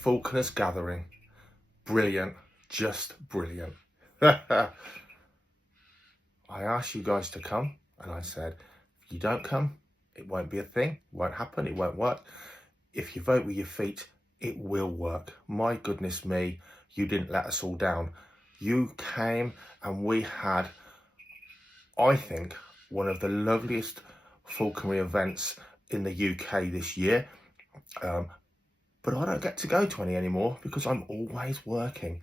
Falconers Gathering. Brilliant, just brilliant. I asked you guys to come and I said, if you don't come, it won't be a thing, it won't happen, it won't work. If you vote with your feet, it will work. My goodness me, you didn't let us all down. You came and we had, I think, one of the loveliest falconry events in the UK this year. But I don't get to go to any anymore because I'm always working.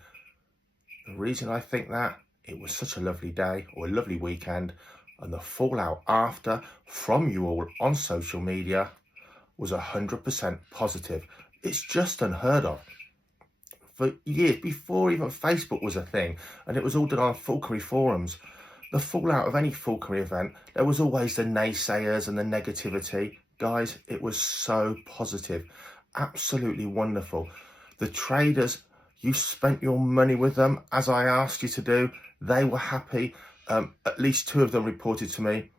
The reason I think that, it was such a lovely day or a lovely weekend, and the fallout after from you all on social media was 100% positive. It's just unheard of. For years, before even Facebook was a thing, and it was all done on falconry forums, the fallout of any falconry event, there was always the naysayers and the negativity. Guys, it was so positive. Absolutely wonderful. The traders, you spent your money with them as I asked you to do. They were happy. At least 2 of them reported to me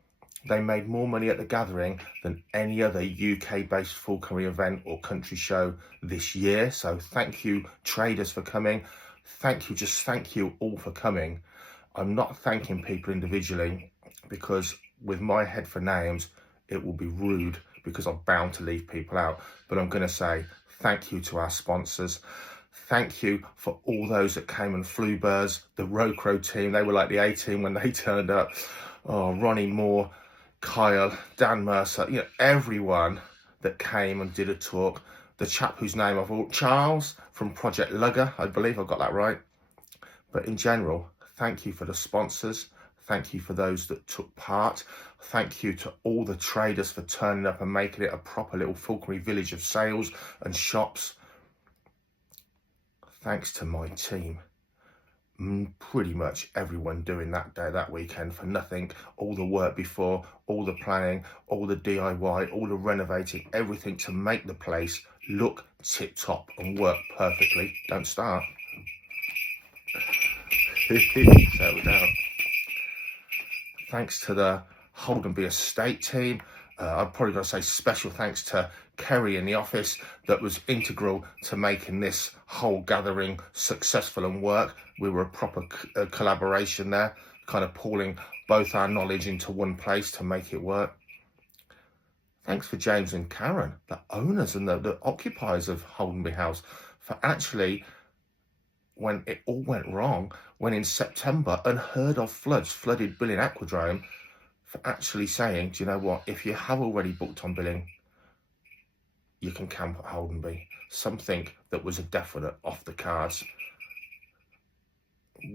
they made more money at the gathering than any other UK-based falconry event or country show this year. So thank you, traders, for coming. Thank you, just thank you all for coming. I'm not thanking people individually because with my head for names, it will be rude because I'm bound to leave people out. But I'm going to say thank you to our sponsors. Thank you for all those that came and flew birds. The Rocro team, they were like the A team when they turned up. Oh, Ronnie Moore, Kyle, Dan Mercer, everyone that came and did a talk. The chap whose name I've all, Charles from Project Lugger, I believe I got that right. But in general, thank you for the sponsors. Thank you for those that took part. Thank you to all the traders for turning up and making it a proper little falconry village of sales and shops. Thanks to my team. Pretty much everyone doing that day, that weekend for nothing. All the work before, all the planning, all the DIY, all the renovating, everything to make the place look tip-top and work perfectly. Don't start. Settle down. Thanks to the Holdenby Estate team. I've probably got to say special thanks to Kerry in the office that was integral to making this whole gathering successful and work. We were a proper collaboration there, kind of pooling both our knowledge into one place to make it work. Thanks for James and Karen, the owners and the occupiers of Holdenby House, for actually, when it all went wrong, when in September unheard of floods flooded Billing Aquadrome, for actually saying, do you know what, if you have already booked on Billing, you can camp at Holdenby. Something that was a definite off the cards.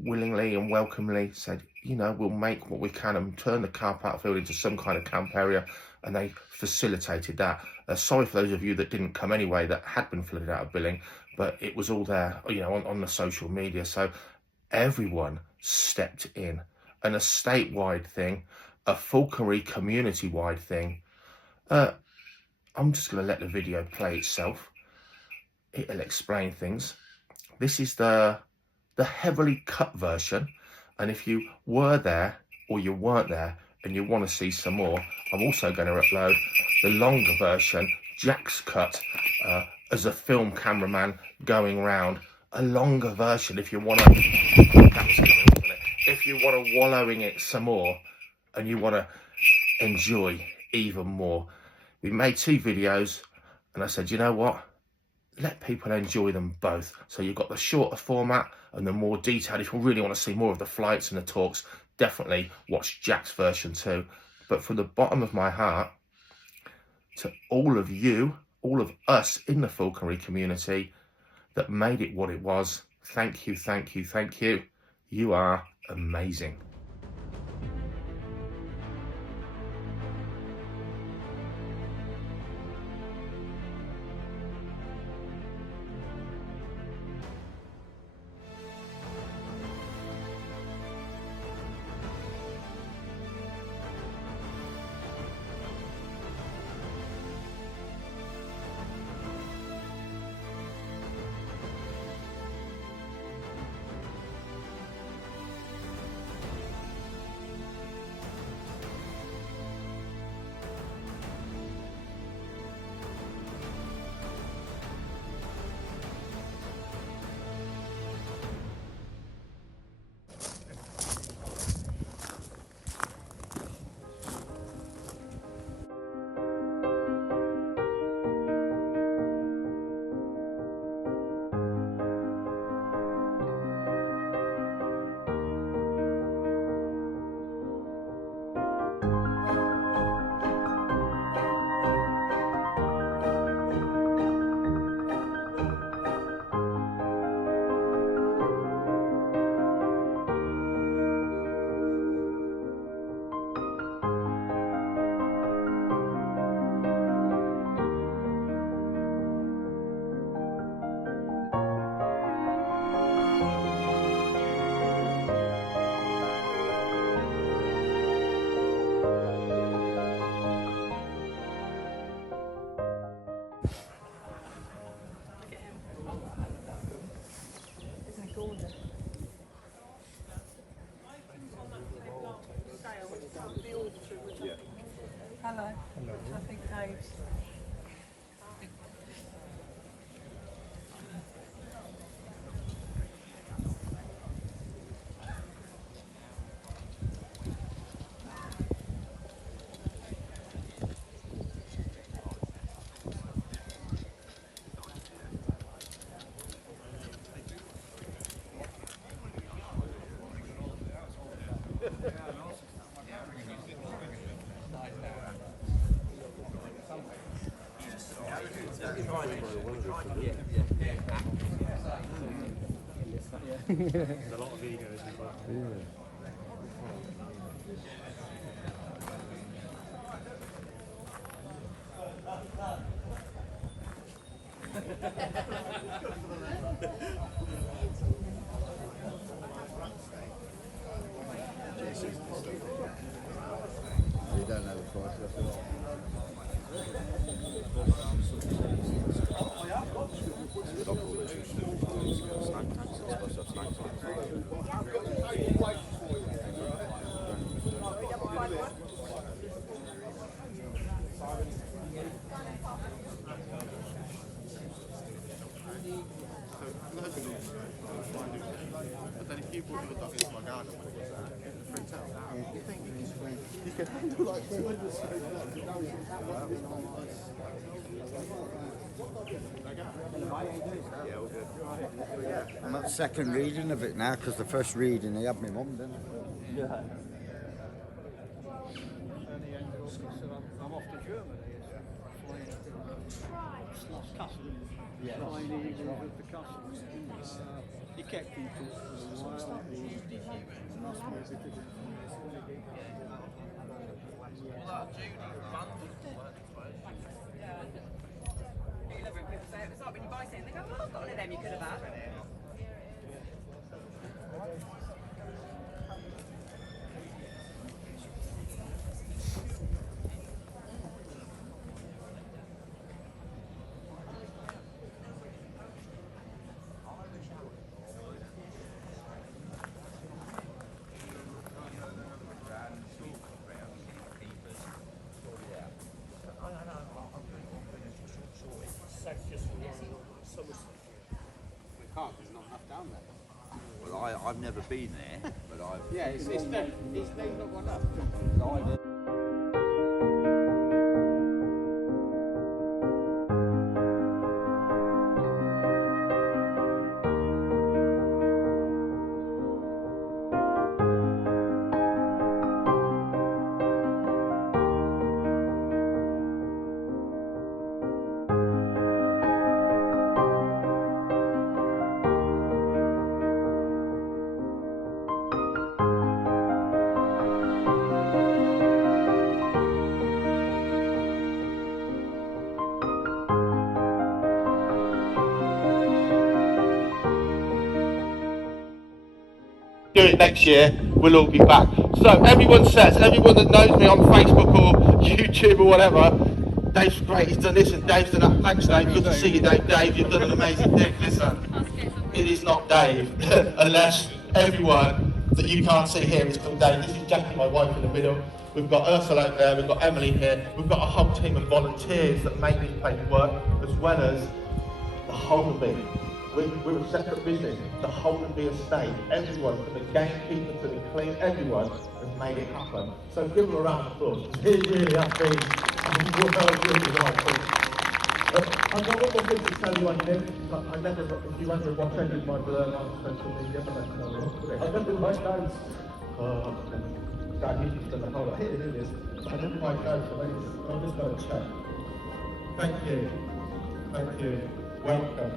Willingly and welcomely said, we'll make what we can and turn the car park field into some kind of camp area, and they facilitated that. Sorry for those of you that didn't come anyway, that had been flooded out of Billing, but it was all there, on the social media. So everyone stepped in, and a statewide thing, a falconry community-wide thing. I'm just going to let the video play itself. It'll explain things. This is the heavily cut version, and if you were there or you weren't there and you want to see some more, I'm also going to upload the longer version, Jack's cut, as a film cameraman going round. A longer version if you want to, that was coming, wasn't it? If you want to wallow in it some more and you want to enjoy even more. We made 2 videos and I said, you know what? Let people enjoy them both. So you've got the shorter format and the more detailed. If you really want to see more of the flights and the talks, definitely watch Jack's version too. But from the bottom of my heart, to all of you, all of us in the falconry community that made it what it was, thank you, thank you, thank you. You are amazing. Hello. Hello. I think Dave's. There's a lot of egos involved. You don't know the price, that's all. But then if you brought your dog into my garden when it was freaked out, you think you can handle like 200 I'm at the second reading of it now, because the first reading he had my mum, didn't he? Yeah. I'm off to Germany. Flying eagles at the castle. He kept in touch for a while. And asked me if he could. It's like when you buy something, they go, well, I've got one of them you could have had. Well, I've never been there, but I've... Yeah, his name's not gone up. Do it next year, we'll all be back. So everyone that knows me on Facebook or YouTube or whatever, Dave's great, he's done this and Dave's done that. Thanks Dave, good to see you Dave. Dave, you've done an amazing thing. Listen, it is not Dave, unless everyone that you can't see here is called Dave. This is Jackie, my wife, in the middle. We've got Ursula over there, we've got Emily here, we've got a whole team of volunteers that make this place work, as well as the whole of it. We're a separate business. The whole of the estate, everyone, from the gamekeeper to the clean, everyone has made it happen. So give them a round of applause. He really has been really right. I've got one more thing to tell you on him. I never, if you ever watch any of my Bur-ring on social media, I never write notes. Dad, you've done the whole lot. Here it is. I never write notes, I'm just going to check. Thank you. Thank you. Welcome.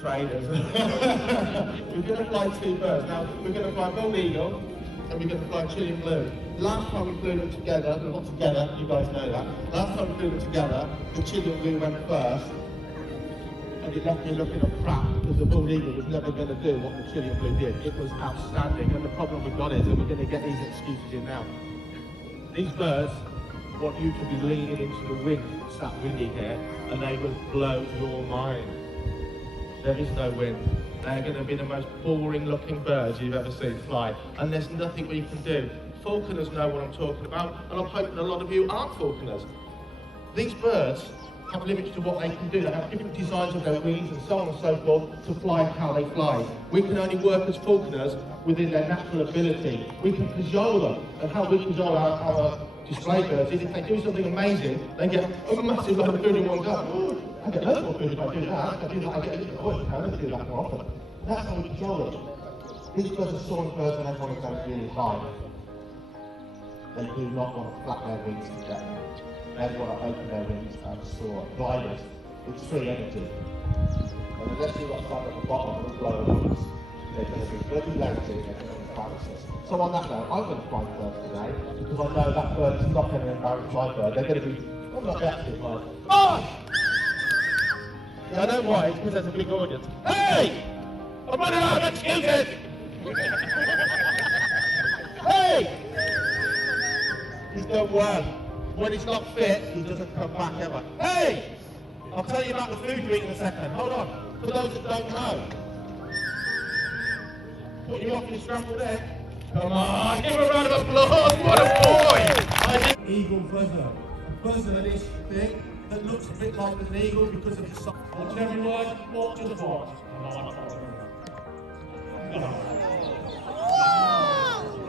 Traders. We're going to fly two birds. Now, we're going to fly bald eagle and we're going to fly Chilean blue. Last time we flew them together, not together, you guys know that. Last time we flew them together, the Chilean blue went first and it left me looking at crap because the bald eagle was never going to do what the Chilean blue did. It was outstanding, and the problem we've got is that we're going to get these excuses in now. These birds want you to be leaning into the wind. It's that windy here, and they will blow your mind. There is no wind. they're going to be the most boring looking birds you've ever seen fly, and there's nothing we can do. Falconers know what I'm talking about, and I'm hoping a lot of you aren't falconers. These birds have limits to what they can do. They have different designs of their wings and so on and so forth to fly how they fly. We can only work as falconers within their natural ability. We can cajole them, and how we cajole our display birds is if they do something amazing, they get a massive lot of food in one go. I get loads more food if I do that. If I do that, I get a little bit more. I don't do that more often. That's how we cajole them. These birds are soaring birds and they want to go really high. They do not want to flap their wings to get them. They want to open their wings and soar. Gliders, it's free energy. And unless you've got something at the bottom of blow wings, they're going to be bloody lazy, they're going to be paralysis. So on that note, I'm going to fly birds today, because I know that bird is not going to embarrass my bird. They're going to be, I'm not actually flying. Oh! Yeah, I know why, it's because there's a big audience. Hey! I'm running out of excuses! Hey! He's done well. When he's not fit, he doesn't come back ever. Hey! I'll tell you about the food you eat in a second. Hold on. For those that don't know. Put you off your scrambled egg. Come on, give him a round of applause. What a boy! Eagle buzzer. A buzzer is this thing that looks a bit like an eagle because of the size. Whichever word, or just watch.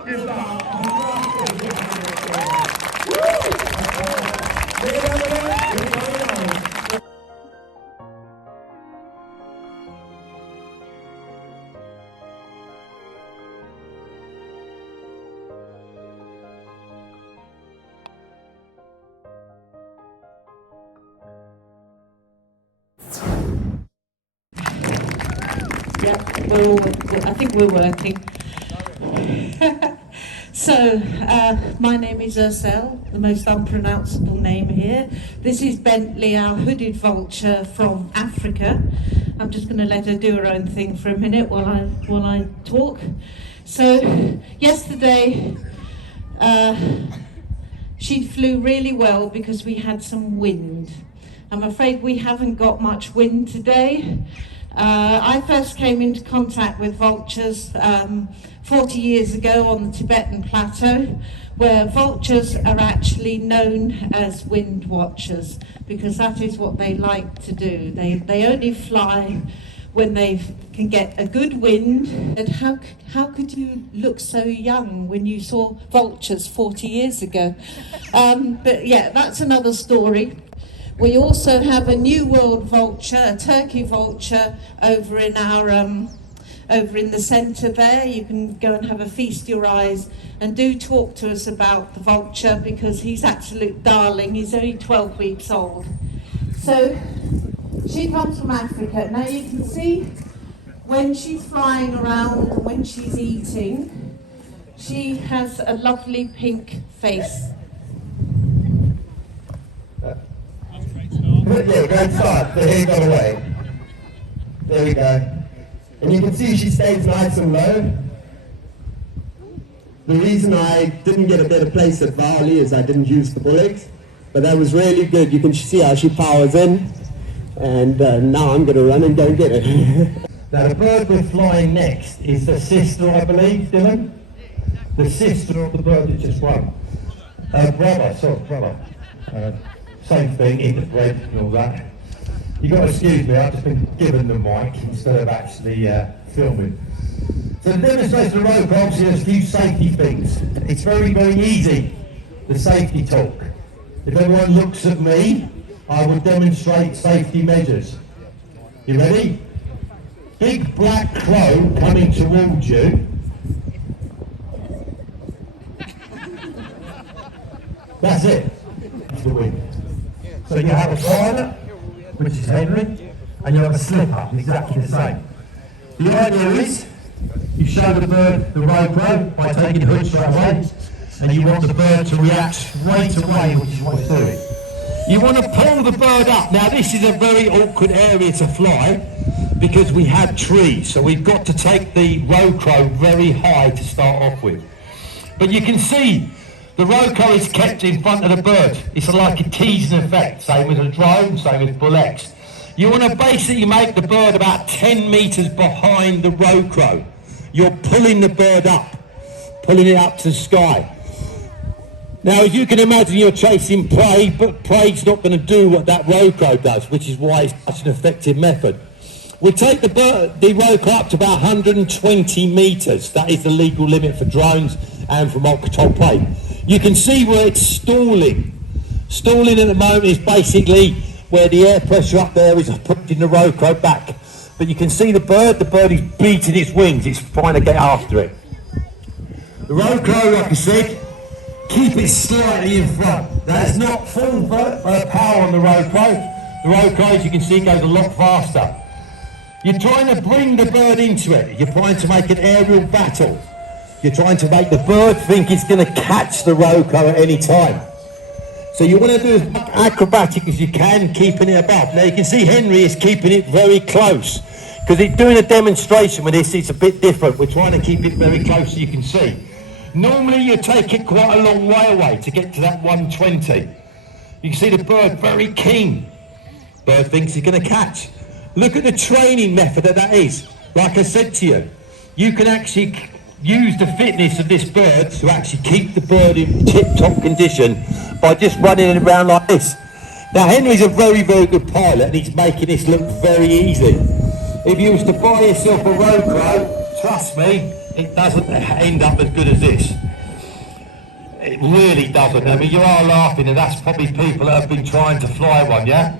Give that. Yeah, I think we're working. So, my name is Ursel, the most unpronounceable name here. This is Bentley, our hooded vulture from Africa. I'm just going to let her do her own thing for a minute while I talk. So, yesterday, she flew really well because we had some wind. I'm afraid we haven't got much wind today. I first came into contact with vultures 40 years ago on the Tibetan plateau, where vultures are actually known as wind watchers because that is what they like to do. They only fly when they can get a good wind. And how could you look so young when you saw vultures 40 years ago? But yeah, that's another story. We also have a New World vulture, a turkey vulture, over in the centre there. You can go and have a feast your eyes and do talk to us about the vulture because he's absolute darling. He's only 12 weeks old. So she comes from Africa. Now you can see when she's flying around, when she's eating, she has a lovely pink face. Yeah, great start. The hair got away. There we go. And you can see she stays nice and low. The reason I didn't get a better place at Varley is I didn't use the bullets, but that was really good. You can see how she powers in, and now I'm going to run and go and get it. Now the bird we're flying next is the sister, I believe, Dylan? The sister of the bird that just won. Brother. Same thing, interbred and all that. You've got to excuse me, I've just been given the mic instead of actually filming. So the demonstration of the rope, obviously there's a few safety things. It's very, very easy, the safety talk. If everyone looks at me, I will demonstrate safety measures. You ready? Big black crow coming towards you. That's it. That's the wind. So you have a pilot, which is Henry, and you have a slipper, exactly the same. The idea is, you show the bird the rope row by taking the hood straight away, and you want the bird to react straight away, which is what it's doing. You want to pull the bird up. Now this is a very awkward area to fly, because we have trees, so we've got to take the row crow very high to start off with. But you can see, the roco is kept in front of the bird. It's like a teasing effect, same as a drone, same as Bull X. You want to basically make the bird about 10 metres behind the roe crow. You're pulling the bird up, pulling it up to the sky. Now, as you can imagine, you're chasing prey, but prey's not going to do what that roe crow does, which is why it's such an effective method. We'll take the roe crow up to about 120 metres. That is the legal limit for drones and for multi-control prey. You can see where it's stalling. Stalling at the moment is basically where the air pressure up there is pushing the roe crow back. But you can see the bird is beating its wings. It's trying to get after it. The roe crow, like I said, keep it slightly in front. That's not full power on the roe crow. The roe crow, as you can see, goes a lot faster. You're trying to bring the bird into it. You're trying to make an aerial battle. You're trying to make the bird think it's going to catch the roe crow at any time. So you want to do as acrobatic as you can, keeping it above. Now you can see Henry is keeping it very close. Because he's doing a demonstration with this, it's a bit different. We're trying to keep it very close so you can see. Normally you take it quite a long way away to get to that 120. You can see the bird very keen. Bird thinks he's going to catch. Look at the training method that is. Like I said to you, you can actually use the fitness of this bird to actually keep the bird in tip-top condition by just running it around like this. Now Henry's a very, very good pilot and he's making this look very easy. If you was to buy yourself a roe crow, trust me, it doesn't end up as good as this. It really doesn't. I mean, you are laughing and that's probably people that have been trying to fly one, yeah?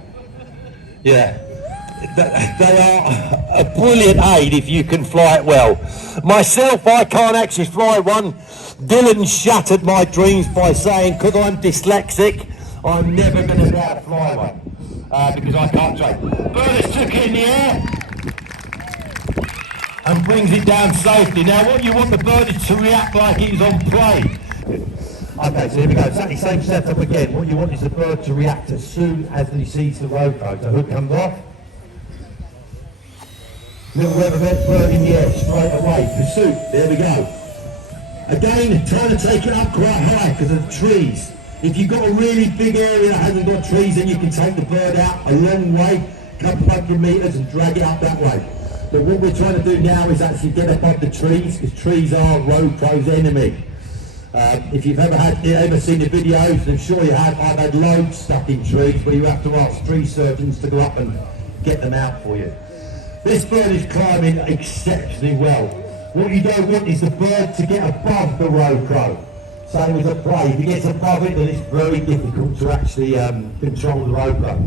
Yeah. They are a brilliant aid if you can fly it well. Myself, I can't actually fly one. Dylan shattered my dreams by saying, because I'm dyslexic, I'm never going to be able to fly one. Because I can't train. Bird has took it in the air and brings it down safely. Now what you want the bird is to react like it is on prey. Okay, so here we go, exactly same setup again. What you want is the bird to react as soon as he sees the roe crow. The hook comes off. Little rubber bird in the air, straight away, pursuit, there we go. Again, trying to take it up quite high because of the trees. If you've got a really big area that hasn't got trees, then you can take the bird out a long way, a couple hundred metres and drag it up that way. But what we're trying to do now is actually get above the trees, because trees are roe crow's enemy. If you've ever seen the videos, and I'm sure you have, I've had loads stuck in trees where you have to ask tree surgeons to go up and get them out for you. This bird is climbing exceptionally well. What you don't want is the bird to get above the roe crow. Same as a prey. If he gets above it, then it's very difficult to actually control the roe crow.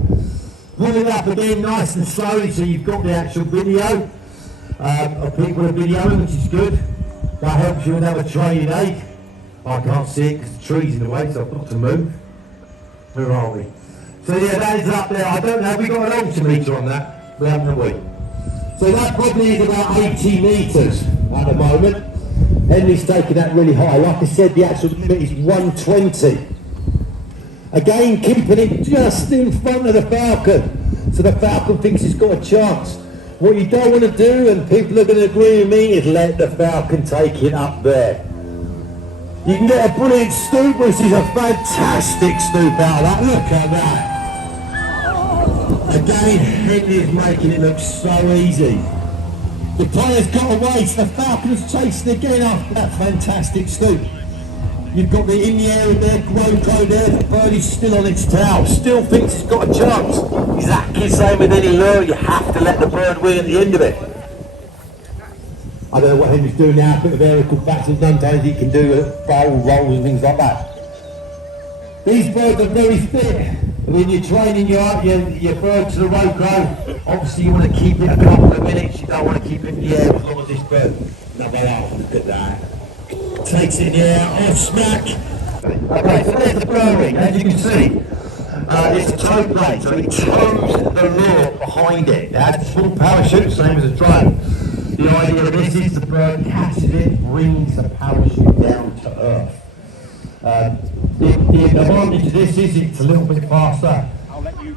Pull it up again nice and slowly so you've got the actual video of people videoing, which is good. That helps you with another training aid. I can't see it because the tree's in the way, so I've got to move. Where are we? So yeah, that is up there. I don't know, have we got an altimeter on that? We haven't, have we? So that probably is about 80 metres at the moment. Henry's taking that really high. Like I said, the actual limit is 120. Again, keeping it just in front of the Falcon, so the Falcon thinks it's got a chance. What you don't want to do, and people are going to agree with me, is let the Falcon take it up there. You can get a brilliant stoop, which is a fantastic stoop out of that. Look at that. Again, Henry is making it look so easy. The player's got away, so the Falcon is chasing again after that fantastic stoop. You've got the in the air there, roe crow there, the bird is still on its tail, still thinks it's got a chance. Exactly the same with any lure, you have to let the bird win at the end of it. I don't know what Henry's doing now, a bit of aerial bats and sometimes he can do barrel rolls and things like that. These birds are very fit. When you're training your bird to the roe crow, obviously you want to keep it a couple of minutes, you don't want to keep it in the air as long as this bird. Now they are, look at that. Takes it in the air, off smack. Okay, so there's the Bur-ring, as you can see. It's a tow plate, so it tows the lure behind it. It has a full parachute, same as a drone. The idea of this is the bird catches it, brings the parachute down to earth. The advantage of this is it's a little bit faster.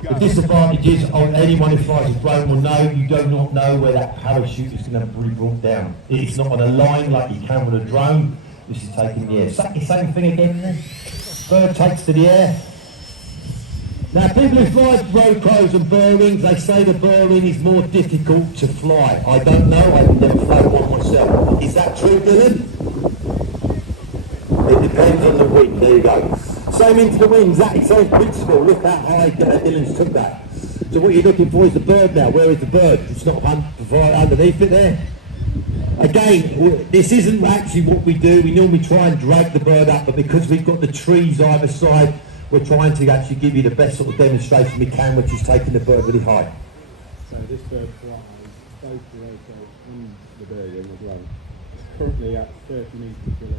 The disadvantage is anyone who flies a drone will know you do not know where that parachute is going to be brought down. It's not on a line like you can with a drone. This is taking the air. Same thing again then. Bird takes to the air. Now people who fly road crows and Bur-rings, they say the Bur-ring is more difficult to fly. I don't know, I've never flown one myself. Is that true, Dylan? It depends on the wind, there you go. Same into the wind, exactly same principle. Look how high Dylan's took that. So what you're looking for is the bird now. Where is the bird? It's not underneath it there. Again, this isn't actually what we do. We normally try and drag the bird up, but because we've got the trees either side, we're trying to actually give you the best sort of demonstration we can, which is taking the bird really high. So this bird flies both the rotor and the Bur-ring as well. It's currently at 30 metres below.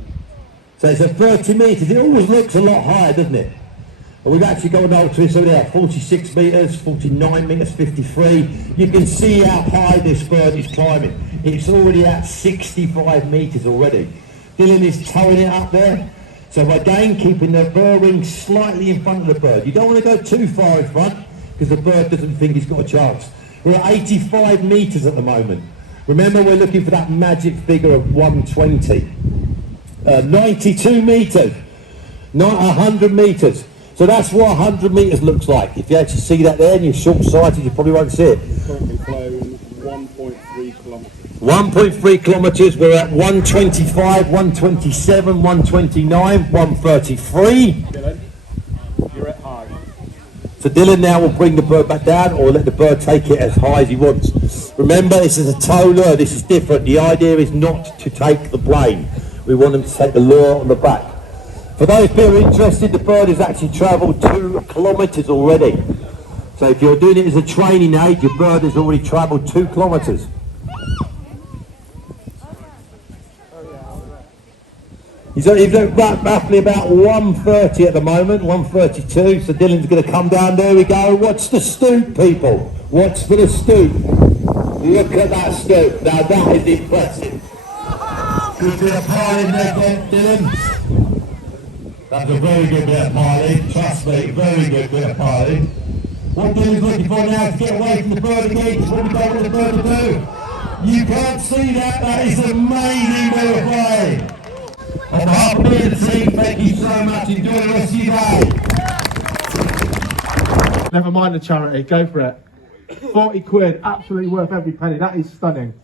So it's at 30 metres. It always looks a lot higher, doesn't it? But we've actually got an altitude, so there, 46 metres, 49 metres, 53. You can see how high this bird is climbing. It's already at 65 metres already. Dylan is towing it up there. So again, keeping the Bur-ring slightly in front of the bird. You don't want to go too far in front because the bird doesn't think he's got a chance. We're at 85 metres at the moment. Remember, we're looking for that magic figure of 120. 92 metres, not 100 metres. So that's what 100 metres looks like. If you actually see that there and you're short-sighted, you probably won't see it. Currently flown 1.3 kilometres. 1.3 kilometres, we're at 125, 127, 129, 133. Dylan, you're at high. So Dylan now will bring the bird back down or let the bird take it as high as he wants. Remember, this is a tow lure, this is different. The idea is not to take the plane. We want them to take the lure on the back. For those who are interested, the bird has actually travelled 2 kilometres already. So if you're doing it as a training aid, your bird has already travelled 2 kilometres. He's roughly about 130 at the moment, 132. So Dylan's going to come down. There we go. Watch the stoop, people. Watch for the stoop. Look at that stoop. Now that is impressive. Good bit of piling there, Dylan. That's a very good bit of piling. Trust me, very good bit of piling. What Dylan's looking for now is to get away from the bird again. What we don't want the bird to do. You can't see that. That is amazing way of flying. On behalf of me and the team, thank you so much. Enjoy the rest of your day. Never mind the charity, go for it. 40 quid, absolutely worth every penny. That is stunning.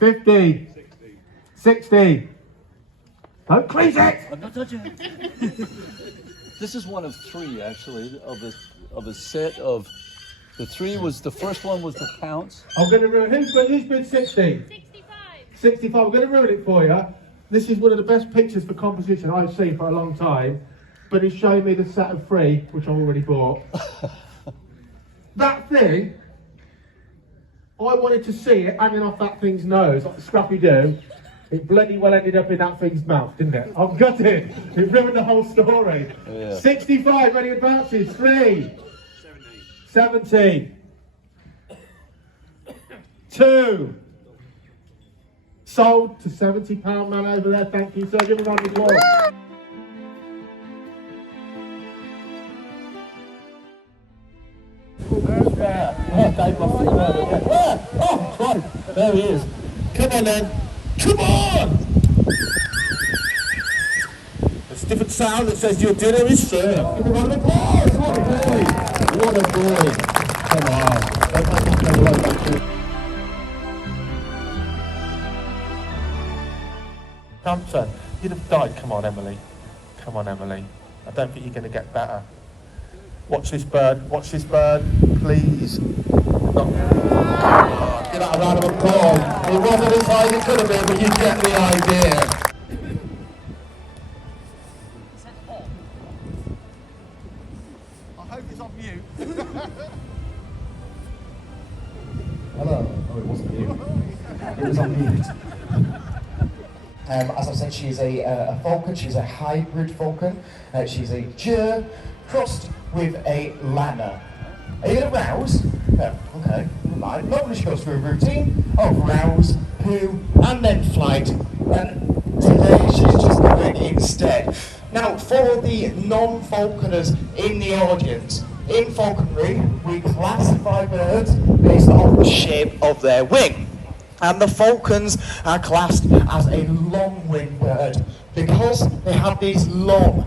50. 60. Don't clean it! I'm not touching it. This is one of 3 actually, of a set of, the 3 was, the first one was the counts. I'm going to ruin, who's been 60? 65. 65, I'm going to ruin it for you. This is one of the best pictures for composition I've seen for a long time, but he's showing me the set of 3, which I've already bought. That thing, I wanted to see it hanging off that thing's nose, like the Scrappy-Doo. It bloody well ended up in that thing's mouth, didn't it? I've got it. It ruined the whole story. Yeah. 65, ready advances, 3. 70. 2. Sold to £70 man over there. Thank you, sir. Give me a round of applause. Oh, Christ. There he is. Come on then. Come on! It's a different sound that says your dinner is served. Give me a round of applause. What a boy. What a boy. Come on. Thompson, you'd have died. Come on, Emily. Come on, Emily. I don't think you're going to get better. Watch this bird. Watch this bird, please. Give that a round of applause. It wasn't as high as it could have been, but you get the idea. I hope it's on mute. Hello. Oh, it wasn't you. It was on mute. As I said, she's a falcon. She's a hybrid falcon. She's a Jur crossed with a lanner. Are you going to rouse? No. Okay. Never mind. Normally she goes through a routine of rouse, poo, and then flight. And today she's just going instead. Now, for the non-falconers in the audience, in falconry, we classify birds based on the shape of their wing. And the falcons are classed as a long-winged bird because they have these long,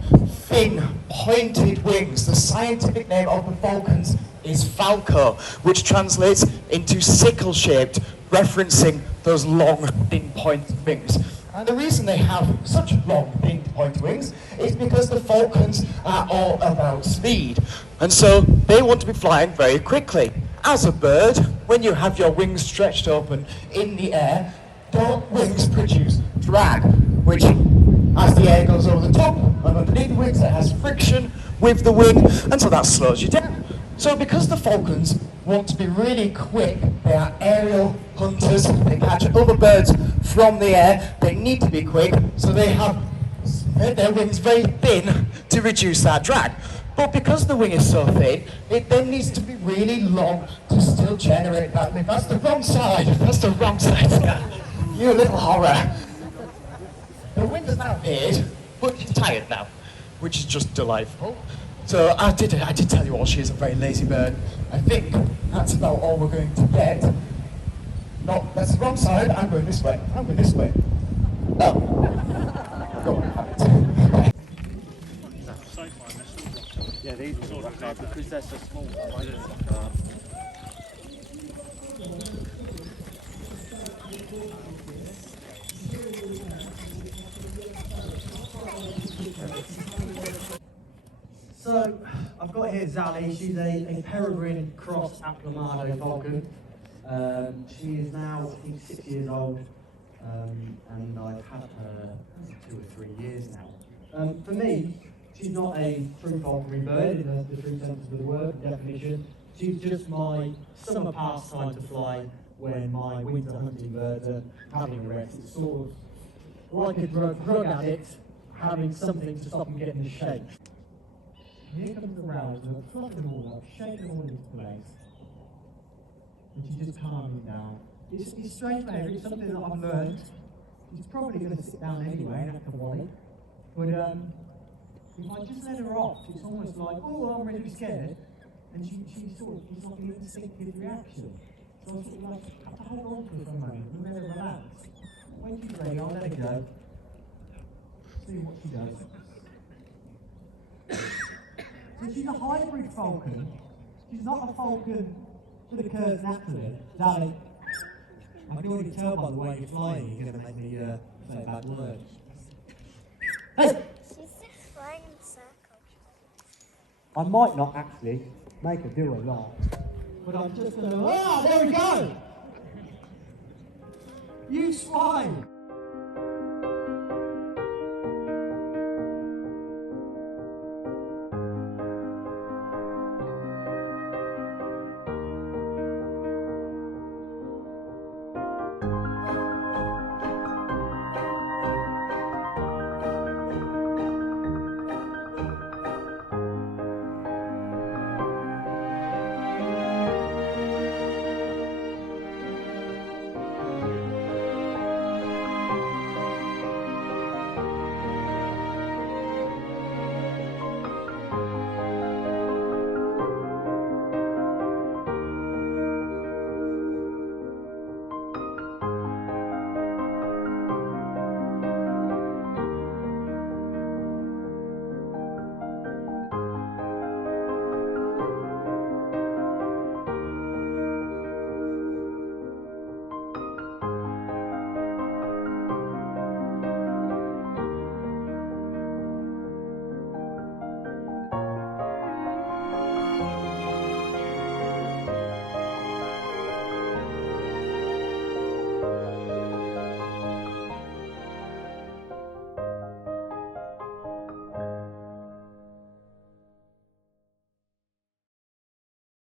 thin, pointed wings. The scientific name of the falcons is falco, which translates into sickle-shaped, referencing those long, thin, pointed wings. And the reason they have such long, thin, pointed wings is because the falcons are all about speed. And so they want to be flying very quickly. As a bird, when you have your wings stretched open in the air, the wings produce drag, which, as the air goes over the top and underneath the wings, it has friction with the wing, and so that slows you down. So because the falcons want to be really quick, they are aerial hunters, they catch other birds from the air, they need to be quick, so they have spread their wings very thin to reduce that drag. But because the wing is so thin, it then needs to be really long to still generate that lift. That's the wrong side, that's the wrong side. You little horror. The wind has now appeared, but she's tired now, which is just delightful. So I did tell you all, she is a very lazy bird. I think that's about all we're going to get. No, that's the wrong side. I'm going this way. I'm going this way. Oh. Go on, have it. Yeah, these are all right now because they're so small. So, I've got here Zally. She's a peregrine cross Aplomado falcon. She is now, I think, 6 years old, and I've had her 2 or 3 years now. For me, she's not a true falconry bird in the true sense of the word, definition. She's just my summer pastime to fly when my winter hunting birds are having a rest. It's sort of like a drug addict having something to stop them getting the shake. Here comes the rouser, fluff them all up, shake them all into place. And she's just calming down. It's strange behaviour, it's something that I've learned. She's probably going to sit down anyway and have to wally. But if I just let her off, it's almost like, oh, I'm really scared. And she's like an instinctive reaction. So I sort of like have to hold on to her for a moment and let her relax. When she's ready, I'll let her go. See what she does. So she's a hybrid falcon. She's not a falcon that occurs naturally. Zally, I can already tell by the way you're flying, you're going to make me say a bad word. Hey! She's just flying in circles. I might not actually make her do a lot, but I'm just going to, there we go! You swine!